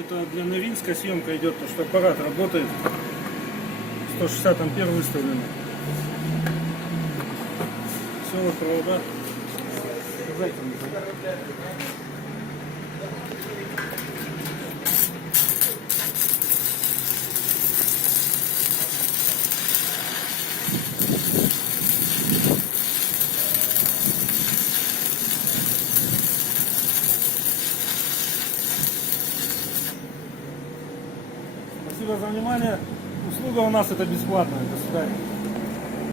это для новинская съемка идет, то что аппарат работает. 160 ампер выставлено. Все, вот провода. Сказать вам не знаю. Спасибо за внимание. Услуга у нас это бесплатная. До свидания.